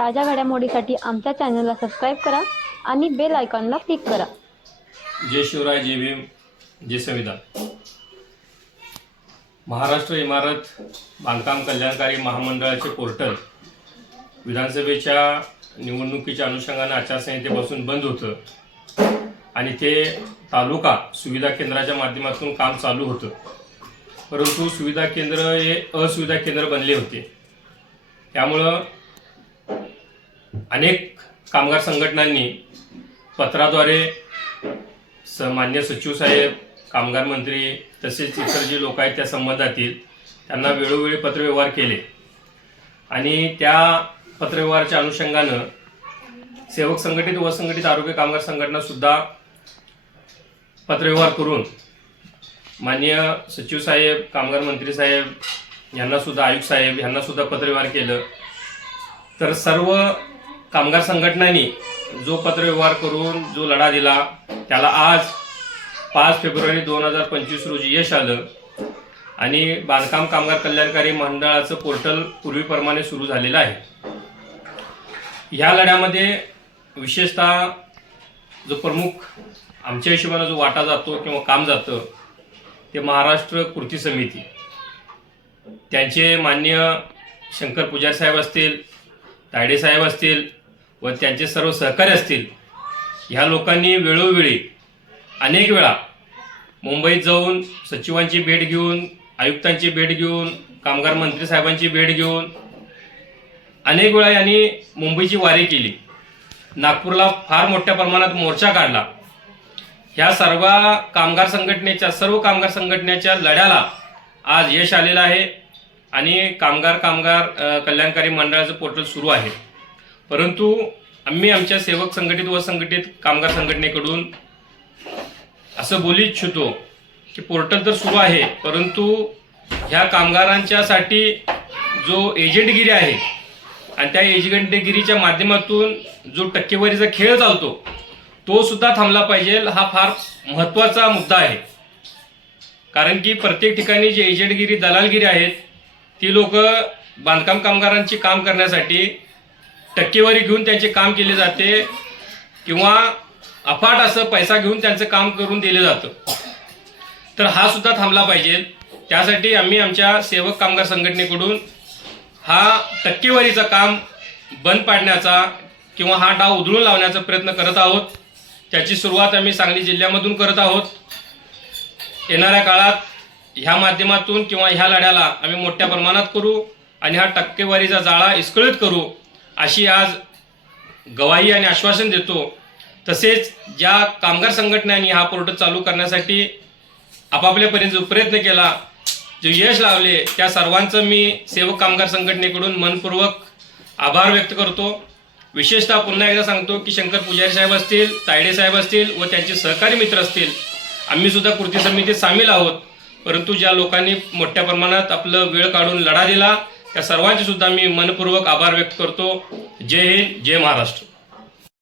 ताज्या घडामोडीसाठी आमच्या चॅनलला सबस्क्राईब करा आणि बेल आयकॉनला क्लिक करा. जय शिवराय जय भीम जय संविधान. महाराष्ट्र इमारत बांधकाम कल्याणकारी महामंडळाचे पोर्टल विधानसभेच्या निवडणुकीच्या अनुषंगाने आचारसंहितेपासून बंद होतं आणि ते तालुका सुविधा केंद्राच्या माध्यमातून काम चालू होतं. परंतु सुविधा केंद्र हे असुविधा केंद्र बनले होते. त्यामुळं अनेक कामगार संघटनांनी पत्राद्वारे स मान्य सचिव साहेब कामगार मंत्री तसेच इतर जे लोक आहेत त्या संबंधातील त्यांना वेळोवेळी पत्रव्यवहार केले. आणि त्या पत्रव्यवहाराच्या अनुषंगानं सेवक संघटित व संघटित आरोग्य कामगार संघटनासुद्धा पत्रव्यवहार करून मान्य सचिव साहेब कामगार मंत्री साहेब यांनासुद्धा आयुक्त साहेब यांनासुद्धा पत्रव्यवहार केलं. तर सर्व कामगार संघटनांनी जो पत्रव्यवहार करून जो लढा दिला त्याला आज पाच फेब्रुवारी दोन हजार पंचवीस रोजी यश आलं. आणि बांधकाम कामगार कल्याणकारी मंडळाचं पोर्टल पूर्वीप्रमाणे सुरू झालेलं आहे. ह्या लढ्यामध्ये विशेषतः जो प्रमुख आमच्या हिशोबानं जो वाटा जातो किंवा काम जातं ते महाराष्ट्र कृती समिती. त्यांचे मान्य शंकर पुजारी साहेब असतील तायडे साहेब असतील व त्यांचे सर्व सहकारी असतील. ह्या लोकांनी वेळोवेळी अनेक वेळा मुंबईत जाऊन सचिवांची भेट घेऊन आयुक्तांची भेट घेऊन कामगार मंत्री साहेबांची भेट घेऊन अनेक वेळा यांनी मुंबईची वारी केली. नागपूरला फार मोठ्या प्रमाणात मोर्चा काढला. ह्या सर्व कामगार संघटनेच्या सर्व कामगार संघटनेच्या लढ्याला आज यश आलेलं आहे आणि कामगार कामगार कल्याणकारी मंडळाचं पोर्टल सुरू आहे. परंतु आम्ही आमच्या सेवक संघटित व संघटित कामगार संघटनेकडून असं बोलू इच्छितो की पोर्टल तर सुरू आहे परंतु ह्या कामगारांच्यासाठी जो एजंटगिरी आहे आणि त्या एजंटगिरीच्या माध्यमातून जो टक्केवारीचा खेळ चालतो तो सुद्धा थांबला पाहिजे हा फार महत्त्वाचा मुद्दा आहे. कारण की प्रत्येक ठिकाणी जे एजंटगिरी दलालगिरी आहेत ती लोक बांधकाम कामगारांची काम करण्यासाठी टक्केवारी घेऊन त्यांचे काम केले जाते किंवा अफाट असं पैसा घेऊन त्यांचं काम करून दिलं जातं. तर हा सुद्धा थांबला पाहिजे. त्यासाठी आम्ही आमच्या सेवक कामगार संघटनेकडून हा टक्केवारीचं काम बंद पाडण्याचा किंवा हा डाव उधळून लावण्याचा प्रयत्न करत आहोत. त्याची सुरुवात आम्ही सांगली जिल्ह्यामधून करत आहोत. येणाऱ्या काळात ह्या माध्यमातून किंवा ह्या लढ्याला आम्ही मोठ्या प्रमाणात करू आणि हा टक्केवारीचा जाळा इस्कळीत करू. अशी आज गवाही आणि आश्वासन देतो. तसेच ज्या कामगार संघटनांनी हा पोर्टल चालू करण्यासाठी आपापल्यापर्यंत जो प्रयत्न केला जे यश लावले त्या सर्वांचं मी सेवक कामगार संघटनेकडून मनपूर्वक आभार व्यक्त करतो. विशेषतः पुन्हा एकदा सांगतो की शंकर पुजारी साहेब असतील तायडे साहेब असतील व त्यांचे सहकारी मित्र असतील आम्ही सुद्धा कृती समितीत सामील आहोत. परंतु ज्या लोकांनी मोठ्या प्रमाणात आपलं वेळ काढून लढा दिला या सर्वांचे सुद्धा मी मनपूर्वक आभार व्यक्त करतो. जय हिंद जय महाराष्ट्र.